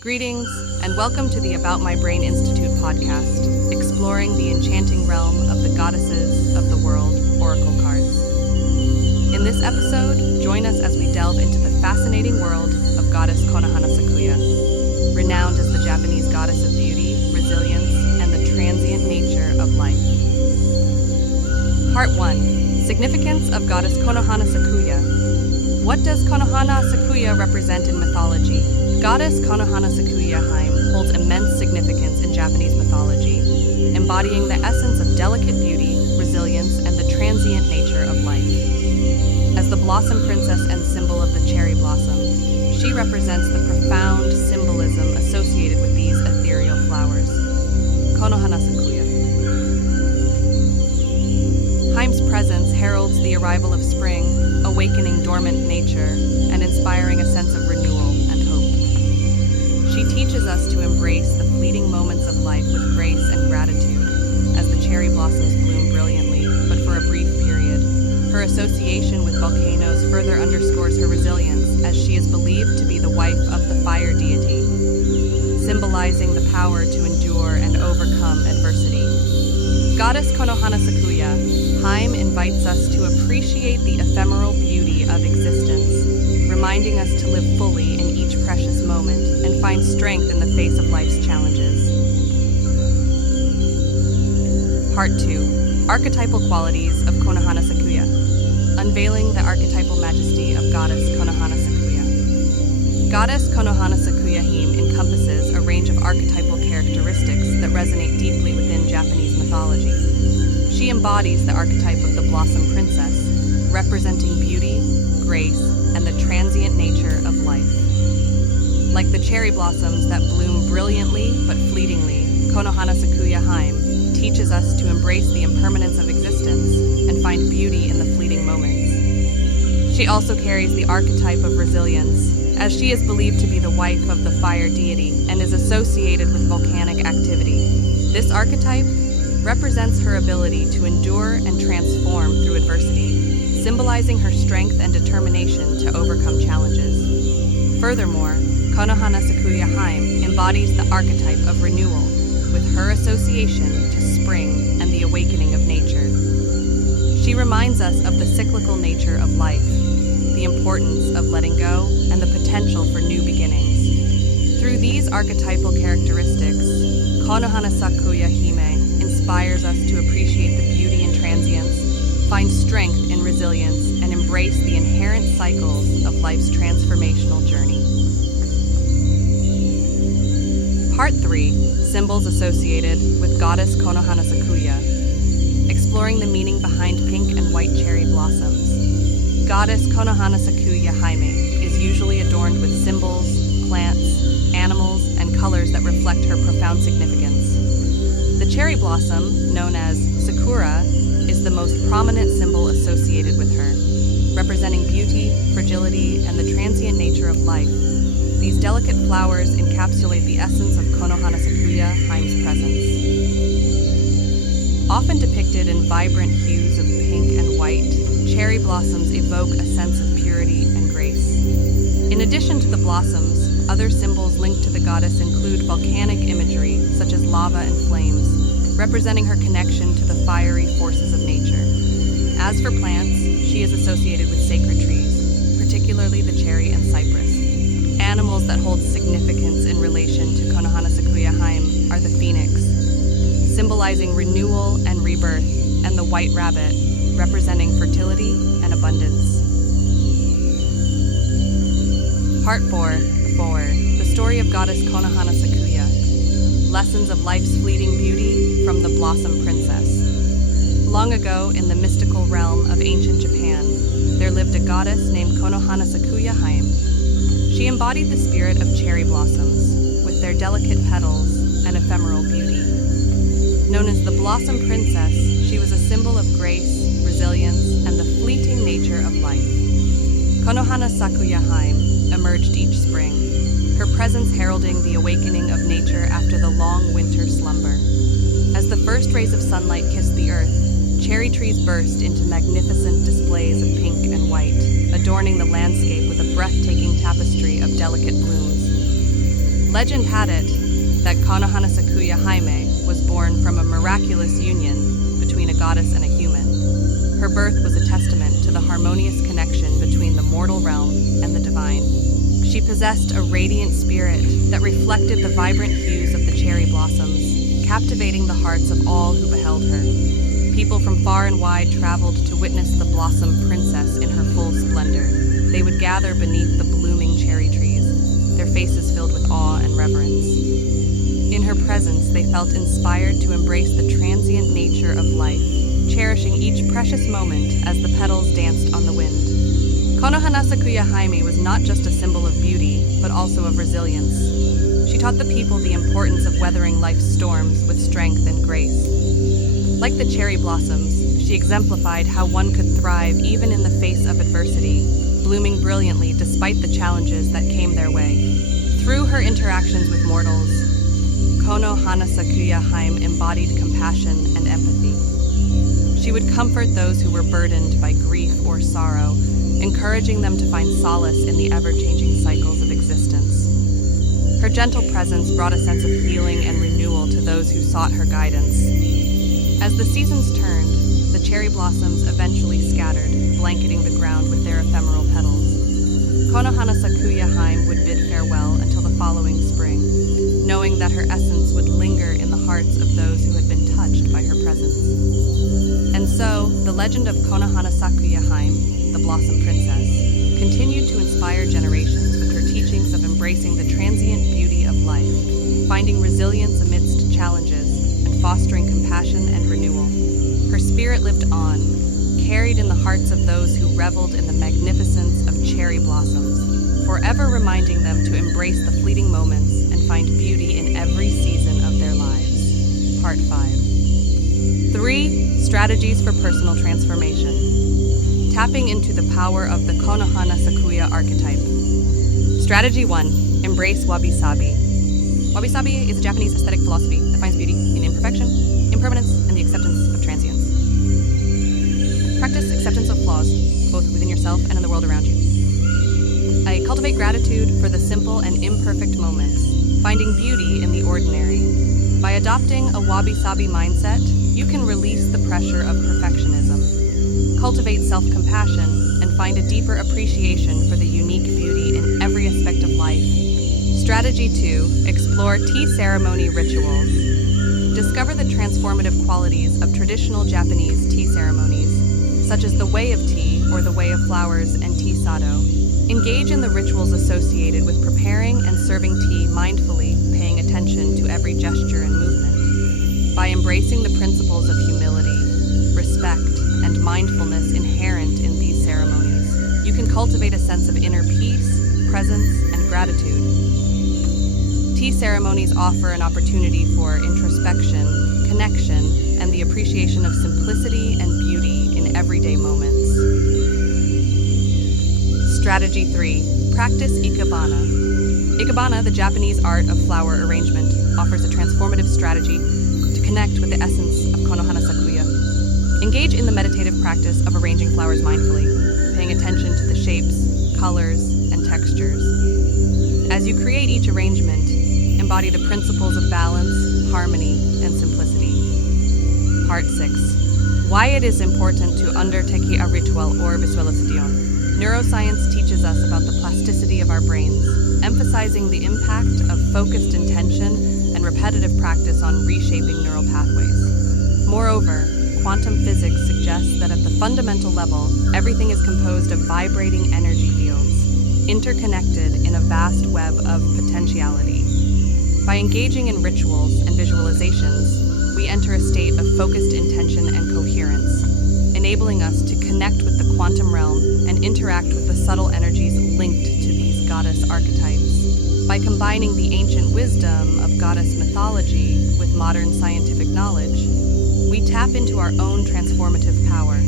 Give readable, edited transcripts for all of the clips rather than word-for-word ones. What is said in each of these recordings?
Greetings, and welcome to the About My Brain Institute podcast, exploring the enchanting realm of the goddesses of the world oracle cards. In this episode, join us as we delve into the fascinating world of goddess Konohanasakuya, renowned as the Japanese goddess of beauty, resilience, and the transient nature of life. Part 1. Significance of goddess Konohanasakuya. What does Konohanasakuya represent in mythology? Goddess Konohanasakuya-hime holds immense significance in Japanese mythology, embodying the essence of delicate beauty, resilience, and the transient nature of life. As the blossom princess and symbol of the cherry blossom, she represents the profound symbolism associated with these ethereal flowers. Konohanasakuya. Hime's presence heralds the arrival of spring, awakening dormant nature, and inspiring a sense of renewal and hope. She teaches us to embrace the fleeting moments of life with grace and gratitude, as the cherry blossoms bloom brilliantly, but for a brief period. Her association with volcanoes further underscores her resilience, as she is believed to be the wife of the fire deity, symbolizing the power to endure and overcome adversity. Goddess Konohanasakuya, Hime invites us to appreciate the ephemeral beauty of existence, reminding us to live fully in each precious moment and find strength in the face of life's challenges. Part 2. Archetypal qualities of Konohanasakuya. Unveiling the archetypal majesty of goddess Konohanasakuya. Goddess Konohanasakuya-hime encompasses a range of archetypal characteristics that resonate deeply within Japanese mythology. She embodies the archetype of the blossom princess, representing beauty, grace, and the transient nature of life. Like the cherry blossoms that bloom brilliantly but fleetingly, Konohanasakuya-hime teaches us to embrace the impermanence of existence and find beauty in the fleeting moments. She also carries the archetype of resilience, as she is believed to be the wife of the fire deity and is associated with volcanic activity. This archetype represents her ability to endure and transform through adversity, symbolizing her strength and determination to overcome challenges. Furthermore, Konohanasakuya-hime embodies the archetype of renewal, with her association to spring and the awakening of nature. She reminds us of the cyclical nature of life, the importance of letting go, and the potential for new beginnings. Through these archetypal characteristics, Konohanasakuya-hime inspires us to appreciate the beauty in transience, find strength in resilience, and embrace the inherent cycles of life's transformational journey. Part 3. Symbols associated with goddess Konohanasakuya. Exploring the meaning behind pink and white cherry blossoms. Goddess Konohanasakuya-hime is usually adorned with symbols, plants, animals, and colors that reflect her profound significance. The cherry blossom, known as sakura, is the most prominent symbol associated with her, representing beauty, fragility, and the transient nature of life. These delicate flowers encapsulate the essence of Konohanasakuya-hime's presence. Often depicted in vibrant hues of pink and white, cherry blossoms evoke a sense of purity and grace. In addition to the blossoms, other symbols linked to the goddess include volcanic imagery, such as lava and flames, representing her connection to the fiery forces of nature. As for plants, she is associated with sacred trees, particularly the cherry and cypress. Animals that hold significance in relation to Konohanasakuya-hime are the phoenix, symbolizing renewal and rebirth, and the white rabbit, representing fertility and abundance. Part 4. The story of goddess Konohanasakuya. Lessons of life's fleeting beauty from the blossom princess. Long ago, in the mystical realm of ancient Japan, there lived a goddess named Konohanasakuya-hime. She embodied the spirit of cherry blossoms, with their delicate petals and ephemeral beauty. Known as the Blossom Princess, she was a symbol of grace, resilience, and the fleeting nature of life. Konohanasakuya-hime emerged each spring, her presence heralding the awakening of nature after the long winter slumber. As the first rays of sunlight kissed the earth, cherry trees burst into magnificent displays of pink and white, adorning the landscape with a breathtaking tapestry of delicate blooms. Legend had it that Konohanasakuya-hime was born from a miraculous union between a goddess and a human. Her birth was a testament to the harmonious connection between the mortal realm and the divine. She possessed a radiant spirit that reflected the vibrant hues of the cherry blossoms, captivating the hearts of all who beheld her. People from far and wide traveled to witness the blossom princess in her full splendor. They would gather beneath the blooming cherry trees, their faces filled with awe and reverence. In her presence, they felt inspired to embrace the transient nature of life, cherishing each precious moment as the petals danced on the wind. Konohanasakuya-hime was not just a symbol of beauty, but also of resilience. She taught the people the importance of weathering life's storms with strength and grace. Like the cherry blossoms, she exemplified how one could thrive even in the face of adversity, blooming brilliantly despite the challenges that came their way. Through her interactions with mortals, Konohanasakuya-hime embodied compassion and empathy. She would comfort those who were burdened by grief or sorrow, encouraging them to find solace in the ever-changing cycles of existence. Her gentle presence brought a sense of healing and renewal to those who sought her guidance. As the seasons turned, the cherry blossoms eventually scattered, blanketing the ground with their ephemeral petals. Konohanasakuya-hime would bid farewell until the following spring, knowing that her essence would linger in the hearts of those who had been touched by her presence. And so, the legend of Konohanasakuya-hime, the Blossom Princess, continued to inspire generations with her teachings of embracing the transient beauty of life, finding resilience amidst challenges, and fostering compassion and renewal. Her spirit lived on, carried in the hearts of those who reveled in the magnificence of cherry blossoms, forever reminding them to embrace the fleeting moments and find beauty in every season of their lives. Part 5. 3 Strategies for Personal Transformation. Tapping into the power of the Konohanasakuya archetype. Strategy 1. Embrace wabi-sabi. Wabi-sabi is a Japanese aesthetic philosophy that finds beauty in imperfection, impermanence, and the acceptance of transience. Practice acceptance of flaws, both within yourself and in the world around you. Cultivate gratitude for the simple and imperfect moments, finding beauty in the ordinary. By adopting a wabi-sabi mindset, you can release the pressure of perfectionism, cultivate self-compassion, and find a deeper appreciation for the unique beauty in every aspect of life. Strategy 2. Explore tea ceremony rituals. Discover the transformative qualities of traditional Japanese tea ceremonies, such as the Way of Tea or the Way of Flowers and Tea Sado. Engage in the rituals associated with preparing and serving tea mindfully, paying attention to every gesture and movement. By embracing the principles of humility, respect, and mindfulness inherent in these ceremonies, you can cultivate a sense of inner peace, presence, and gratitude. Tea ceremonies offer an opportunity for introspection, connection, and the appreciation of simplicity and beauty in everyday moments. Strategy 3. Practice ikebana. Ikebana, the Japanese art of flower arrangement, offers a transformative strategy to connect with the essence of Konohanasakuya. Engage in the meditative practice of arranging flowers mindfully, paying attention to the shapes, colors, and textures. As you create each arrangement, embody the principles of balance, harmony, and simplicity. Part 6. Why it is important to undertake a ritual or visualization. Neuroscience teaches us about the plasticity of our brains, emphasizing the impact of focused intention and repetitive practice on reshaping neural pathways. Moreover, quantum physics suggests that at the fundamental level, everything is composed of vibrating energy fields, interconnected in a vast web of potentiality. By engaging in rituals and visualizations, we enter a state of focused intention and coherence, enabling us to connect with the quantum realm and interact with the subtle energies linked to these goddess archetypes. By combining the ancient wisdom of goddess mythology with modern scientific knowledge, we tap into our own transformative power,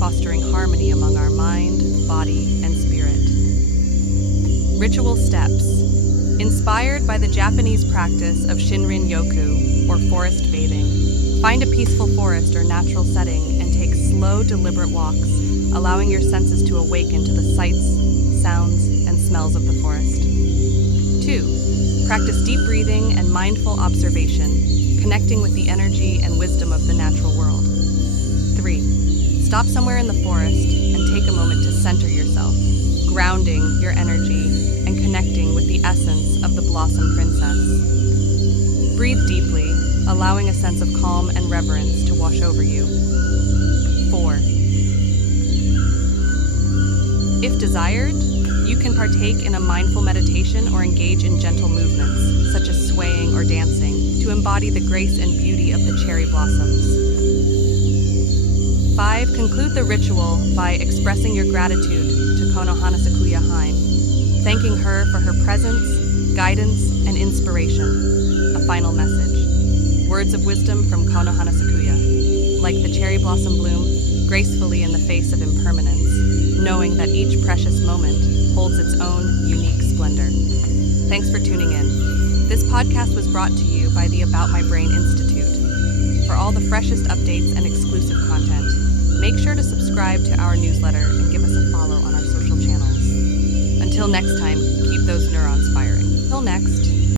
fostering harmony among our mind, body, and spirit. Ritual steps. Inspired by the Japanese practice of Shinrin-yoku, or forest bathing, find a peaceful forest or natural setting and take slow, deliberate walks, allowing your senses to awaken to the sights, sounds, and smells of the forest. 2. Practice deep breathing and mindful observation, connecting with the energy and wisdom of the natural world. 3. Stop somewhere in the forest and take a moment to center yourself, grounding your energy and connecting with the essence of the Blossom Princess. Breathe deeply, allowing a sense of calm and reverence to wash over you. 4. If desired, you can partake in a mindful meditation or engage in gentle movements, such as swaying or dancing, to embody the grace and beauty of the cherry blossoms. 5. Conclude the ritual by expressing your gratitude to Konohanasakuya-hime, thanking her for her presence, guidance, and inspiration. A final message. Words of wisdom from Konohanasakuya. Like the cherry blossom bloom, gracefully in the face of impermanence, knowing that each precious moment holds its own unique splendor. Thanks for tuning in. This podcast was brought to you by the About My Brain Institute. For all the freshest updates and exclusive content, make sure to subscribe to our newsletter and give us a follow on our social channels. Until next time, keep those neurons firing. Till next.